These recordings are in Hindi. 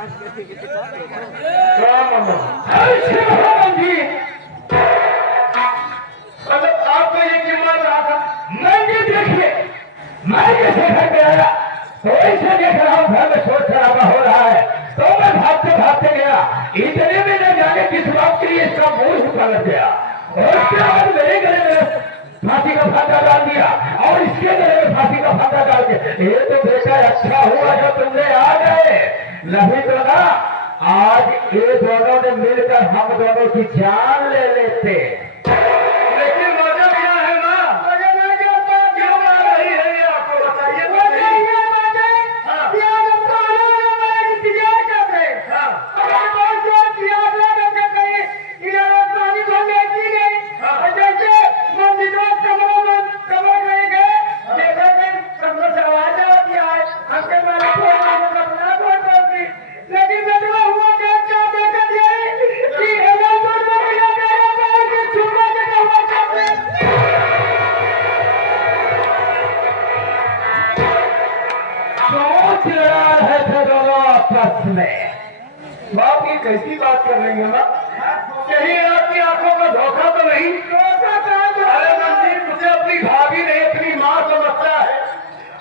जी मतलब आपको ये क्यों मान रहा था? मैं ये देखिए, मैं जैसे घर पे आया तो ऐसे देख रहा हूँ घर में शोर शराबा हो रहा है, तो मैं भागते भागते गया। इतने में न जाने किस बात के लिए इसका मुंह झुका लग गया और उसके बाद मेरे गले में फांसी का फांदा डाल दिया और इसके गले में फांसी का फांदा डाल के, ये तो बेटा अच्छा हुआ जो तुमने आ गए, नहीं तो ना आज ये दोनों ने मिलकर हम दोनों की जान ले लेते। लेकिन मजा क्या है माँ? मजा नहीं आता, क्यों मार रही है ये आपको बताइए। बाप ये कैसी बात कर रही है माँ? कहीं आपकी आंखों का धोखा तो नहीं? अरे मंदिर मुझे अपनी भाभी नहीं अपनी माँ समझता है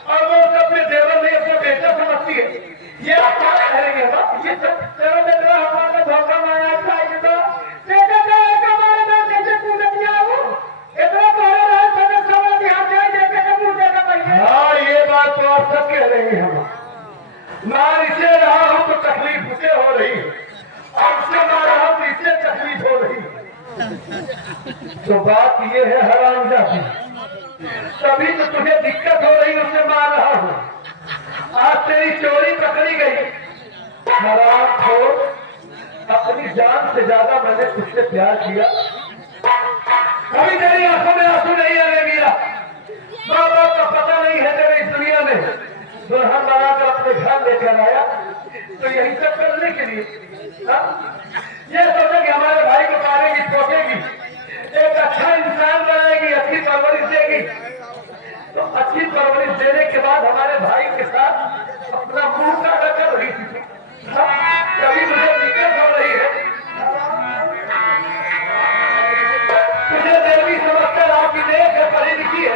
और वो अपने देवर नहीं अपना बेटा समझती है। ये आप क्या कह रही है माँ? ये सब तेरा बेटा हमारा धोखा मारा था। तो बेटा का एक हमारे नाम कैसे पूछ दिया वो? इतना तोड़े रहा सदस्य समझ यहाँ से देखे का मुँह देखा पाइए। हाँ ये बात तो आप सब कह रही है माँ। मार इसे रहा हूं तो तकलीफ उसे हो रही है और उससे मार रहा हूं तो इससे तकलीफ हो रही है। तो बात ये है हरामजादी, तभी तो तुझे दिक्कत हो रही उससे मार रहा हूं। आज तेरी चोरी पकड़ी गई, हरामखोर, अपनी जान से ज्यादा मैंने तुझसे प्यार किया। कभी तेरी आंखों में आंसू नहीं आने दिया। माँ बाप का पता नहीं है तेरे इस दुनिया में, दुल्हन बनाकर अपने घर लेकर आया तो यही सब करने के लिए। ये सोचा कि हमारे भाई को पालेगी ठोकेगी, एक अच्छा इंसान बनाएगी, अच्छी परवरिश देगी। तो अच्छी परवरिश देने के बाद हमारे भाई के साथ अपना मुंह काला कर रही थी। कभी मुझे दिक्कत हो रही है, तुझे देवी समझकर आपकी नेक है, पढ़ी लिखी है,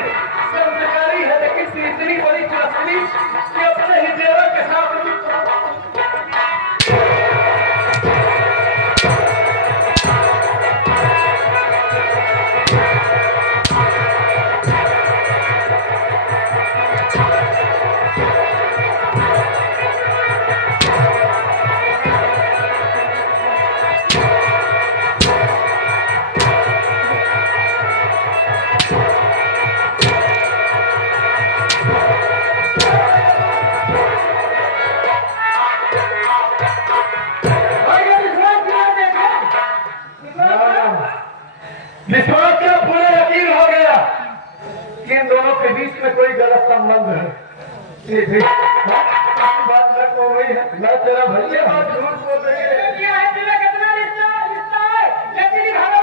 संस्कारी है, लेकिन इतनी बड़ी चुनौती कि अपने ही देवर के साथ विश्वास का पूरा यकीन हो गया कि इन दोनों के बीच में कोई गलत संबंध है। बात न को वही है, मैं तेरा भैया बात झूठ बोल रही है। कितना रिश्ता है, लेकिन हमारा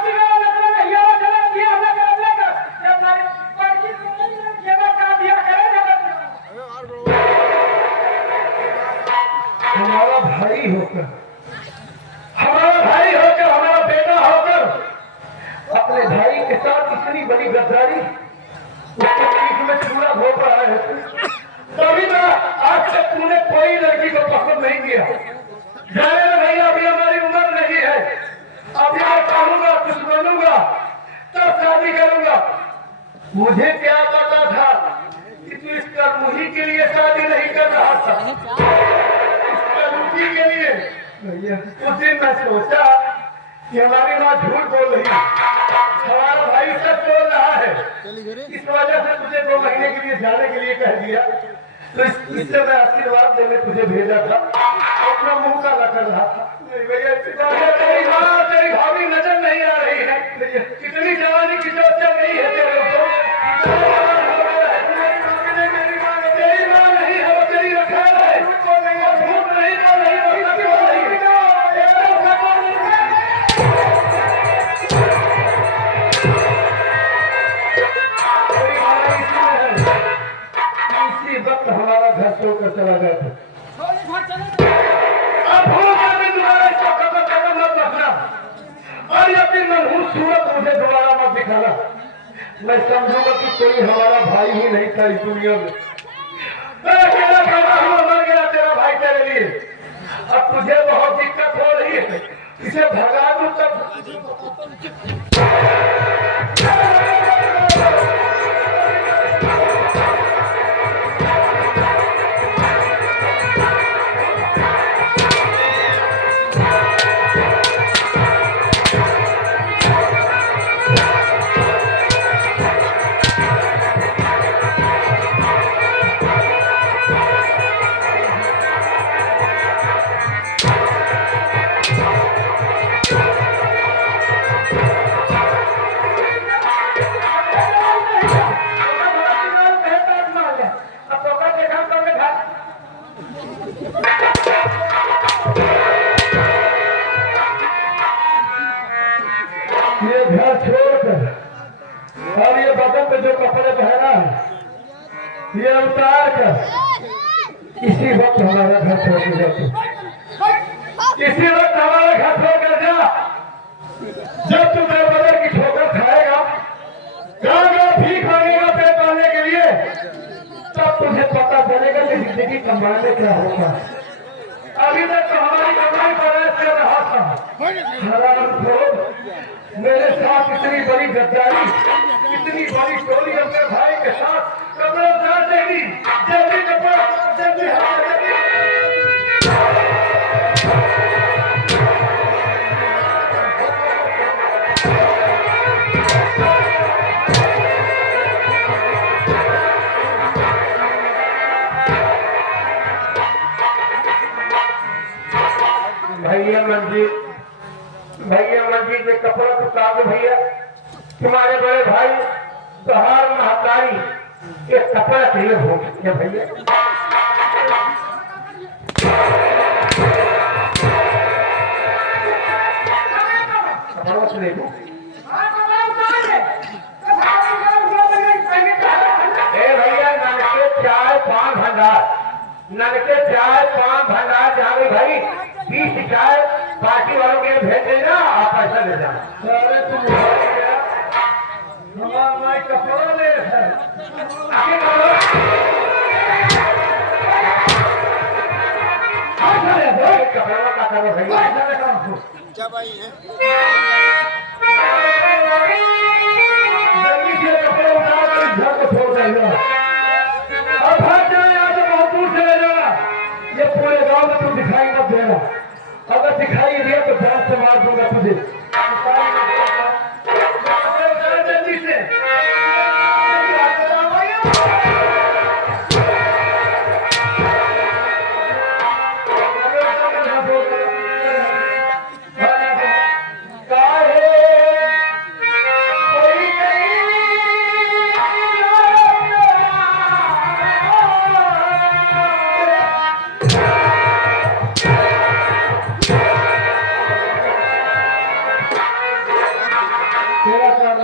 भाई होकर, हमारा बेटा होकर अपने भाई के साथ इतनी बड़ी गद्दारी, उसके पीठ में चूड़ा धो पड़ा है। तभी तो आज तक तूने कोई लड़की को पसंद नहीं किया। जाने में भैया अभी हमारी उम्र नहीं है, अभी मैं कहूंगा कुछ बनूंगा तब शादी करूंगा। मुझे क्या पता था कि तू इस कर्मुही के लिए शादी नहीं कर रहा था, इस कर्मुही के लिए। उस दिन मैं सोचा कि हमारी माँ झूठ बोल रही है, हमारा भाई सच बोल रहा है, इस वजह से तुझे 2 महीने के लिए जाने के लिए कह दिया। तो इससे मैं आशीर्वाद देने तुझे भेजा था, अपना मुंह काला कर रहा था। तेरी माँ तेरी भाभी नजर नहीं आ रही है, कितनी जवानी की चोट चल रही है तेरे ऊपर। तेरी माँ नहीं है, वो तेरी रखा है, झूठ नहीं बोल रही, वक्त हमारा घर छोड़कर चला गया था। अब तेरी मनहूस सूरत मुझे दोबारा मत दिखाना। मैं समझूंगा कि कोई हमारा भाई ही नहीं था इस दुनिया में। मैं अकेला पैदा हुआ, मर गया तेरा भाई तेरे लिए। अब तुझे बहुत दिक्कत हो रही है, इसे भगा दूं तब। ये घर छोड़कर और ये बदन पे जो कपड़े पहना है, ये उतार कर इसी वक्त हमारा घर छोड़ के जाते, इसी वक्त हमारा घर छोड़ कर जा। जब तू मेरे बदन की ठोकर खाएगा, गाँव भीख मांगेगा पेट पालने के लिए, तब तुझे पता चलेगा कि जिंदगी कमाने क्या होता है। अभी तक तो हमारी कमाई पर ऐसे रहा था। हरामखोर, मेरे साथ इतनी बड़ी गद्दारी, इतनी बड़ी टोली अपने भाई के साथ कपड़े उतार देगी। जल्दी कपड़ा, जल्दी भैया मंजीत में कपड़ा तो उतार भैया। तुम्हारे बड़े भाई तोहार महतारी ये कपड़ा चाहिए हो गया भैया। भैया नलके चाय पान भंडार, नलके चाय पान भंडार जावे भाई। 20 चाय पार्टी वालों के लिए भेज देना, आप पैसा ले जाना। अरे तुम हमारा कपड़ा ले कपड़ा का करो भैया। क्या भाई है जल्दी से कपड़े उतार कर घर को छोड़ देगा। अब हट जाए, यहाँ से बहुत दूर से ले जाना। ये पूरे गांव में तू दिखाई मत देना, अगर दिखाई दिया तो जान से मार दूंगा तुझे। जल्दी से तेरा काम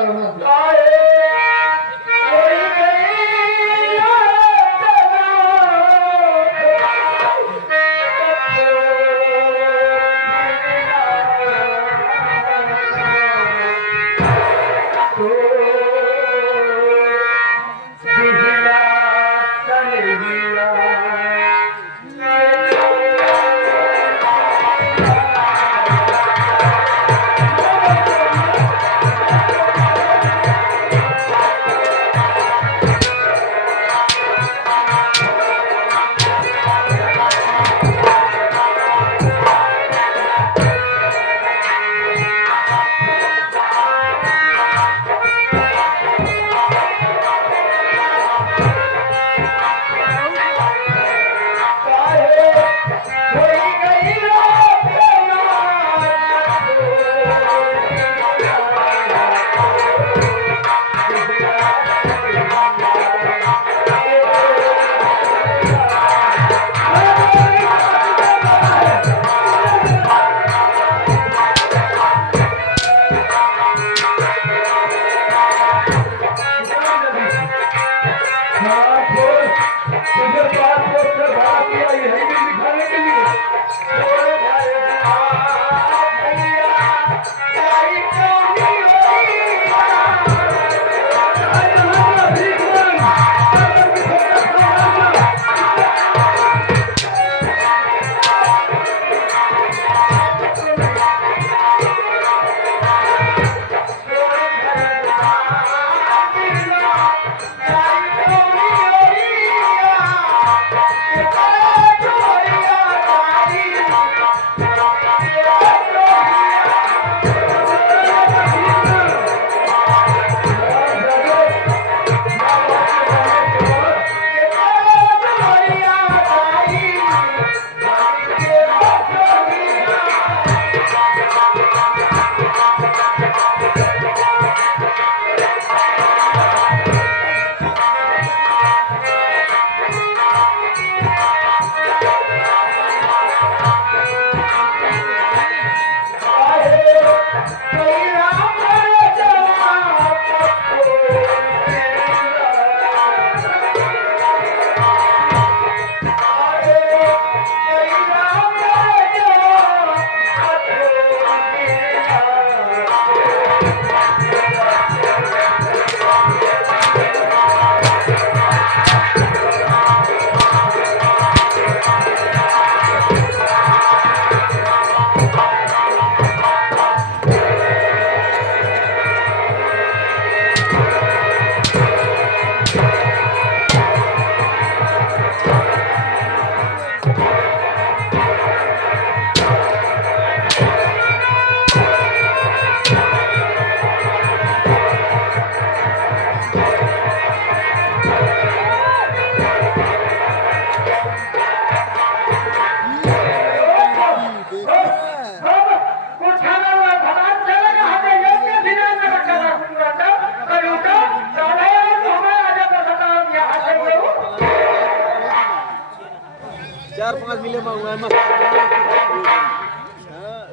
मिले मांगवा मत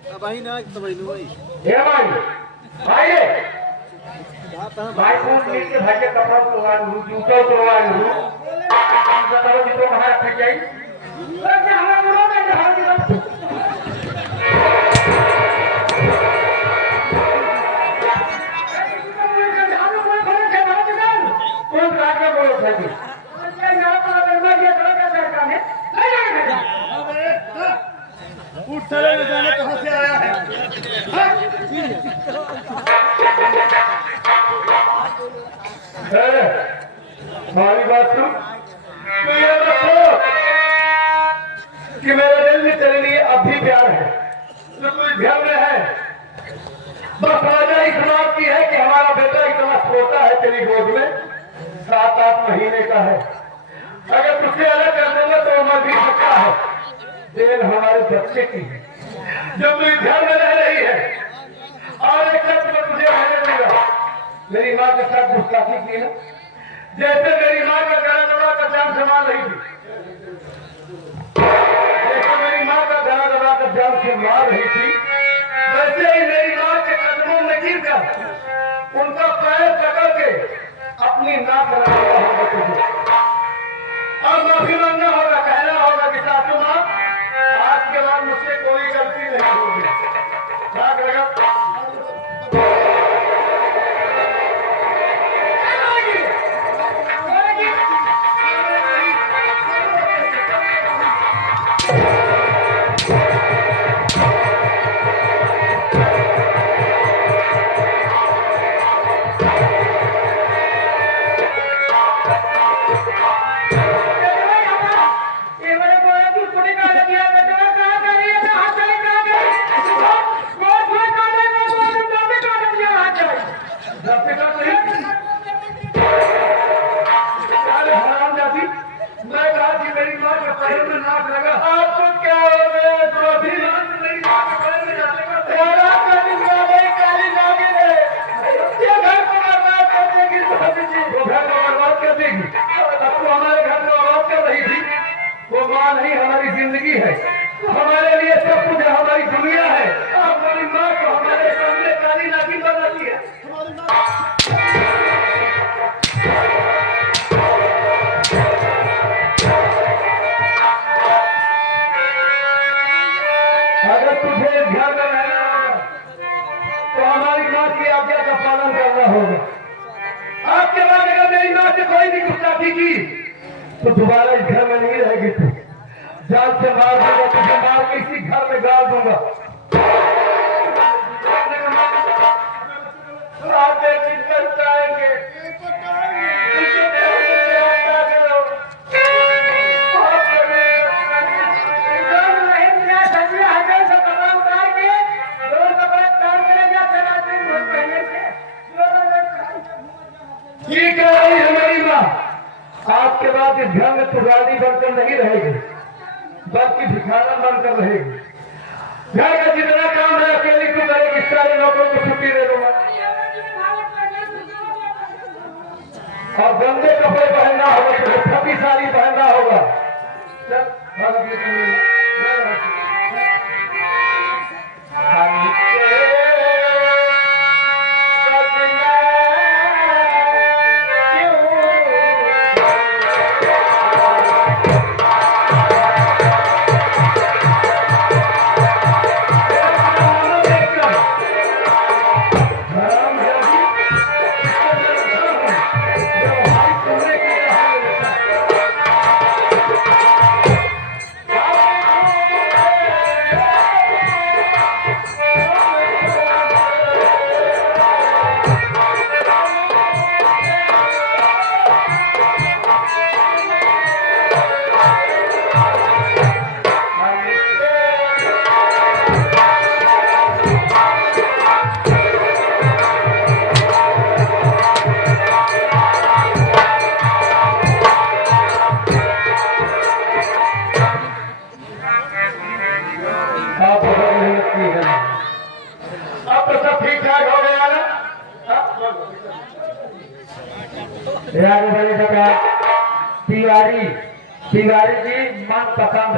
तबाही ना तबाही नु भाई ये भाई भाई भाई को नीचे के भाई के कपड़ा तोड़वा लूं जूता तोड़वा लूं बताओ जी तो कहां रख जाई क्या हमारा मुंह में हाथ दिया कौन राजा बोलो भाई उठ चले न जाने कहां से आया है हमारी बात सुन तो ये देखो कि मेरे दिल में तेरे लिए अब भी प्यार है तो कोई ध्यान में है बस वजह इस बात की है कि हमारा बेटा इतना छोटा है तेरी गोद में 7-8 महीने का है अगर तुझसे अलग कर देंगे तो मर भी सकता है देन हमारे बच्चे की है जो तुझे ध्यान में रह रही है और एक शब्द में तुझे रहने दूंगा मेरी माँ के साथ गुस्ताखी की ना जैसे मेरी माँ का गला दबा कर जान संभाल रही थी जैसे मेरी माँ का गला दबा कर जान से मार रही थी वैसे ही मेरी माँ के कदमों में गिर कर उनका पैर पकड़ के अपनी नाक लगाना होगा तुझे और माफी मांगना होगा कहना होगा कि सासू माँ आज के बाद मुझसे कोई गलती नहीं होगी नाक लगा नहीं हमारी जिंदगी है हमारे लिए सब कुछ हमारी दुनिया है हमारी माँ को हमारे सामने काली नागिन बनाती है अगर तुझे ध्यान में रहना होगा तो हमारी माँ की आज्ञा का पालन करना होगा आपके बाद अगर मेरी माँ से कोई भी गुस्ताखी की तो दोबारा इस घर में नहीं रहेगी तू जान से मार दूंगा तुझे मार के इसी घर में गाल दूंगा आते किस जाएंगे ठीक है हमारी माँ आपके बाद इस घर में पुरानी बनकर नहीं रहेगी बल्कि भिखारा बनकर रहेगी घर का जितना काम है अकेली तू करेगी सारे लोगों को छुट्टी दे दूंगा और गंदे कपड़े पहनना होगा तो छपी साड़ी पहनना होगा तिवारी तिवारी जी मन पसंद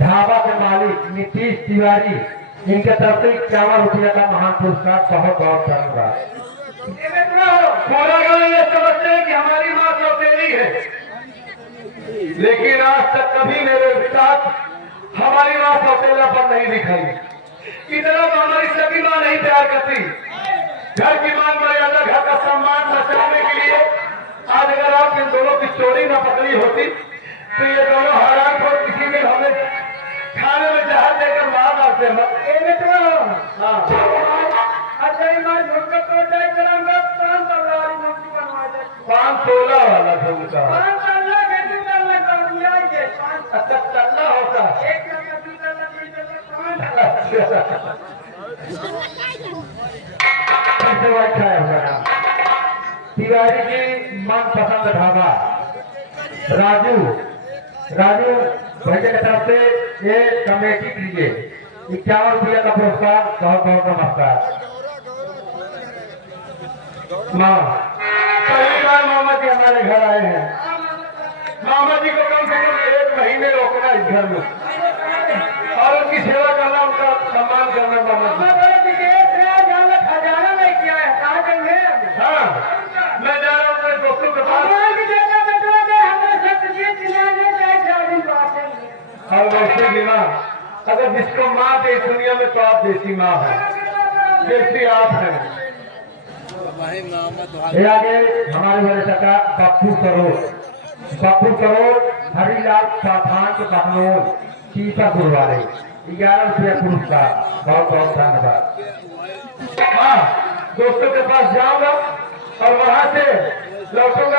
ढाबा के मालिक नीतीश तिवारी, इनके तरफ से 51 रुपया का महान पुरस्कार। बहुत बहुत धन्यवाद। पूरा गाँव ये समझते हैं कि हमारी माँ सौतेली है, लेकिन आज तक कभी मेरे साथ हमारी माँ सौतेलापन नहीं दिखाई। इतना तो हमारी सभी माँ नहीं प्यार करती। घर की मान मर्यादा, घर का सम्मान बचाने के लिए आज अगर आप इन दोनों की चोरी न पकड़ी होती तो ये दोनों हैरान को किसी दिन हमें खाने में जहाज देकर मार डालते हैं। 516 वाला झुमका अच्छा चलना होता है। अच्छा है हमारा तिवारी जी मनपसंद ढाबा राजू भैया की तरफ से ये कमेटी के लिए 51 रुपया का पुरस्कार। बहुत बहुत नमस्कार। माँ पहली बार मामा जी हमारे घर आए हैं। मामा जी को कम से कम 1 महीने रोकना इस घर में और उनकी सेवा करना, उनका सम्मान करना। मामा जी हाँ, मैं जा रहा हूँ अपने दोस्तों के पास। और वैसे भी माँ, अगर जिसको माँ दे इस दुनिया में तो आप जैसी माँ है, जैसी आप हैं। ये आगे हमारे बड़े चाचा पप्पू करोड़ हरिलाल पाठान के बहनोर सीतापुर वाले 11 रुपया पुरस्कार। बहुत बहुत धन्यवाद। हाँ, दोस्तों के पास जाऊंगा और वहां से लौटूंगा।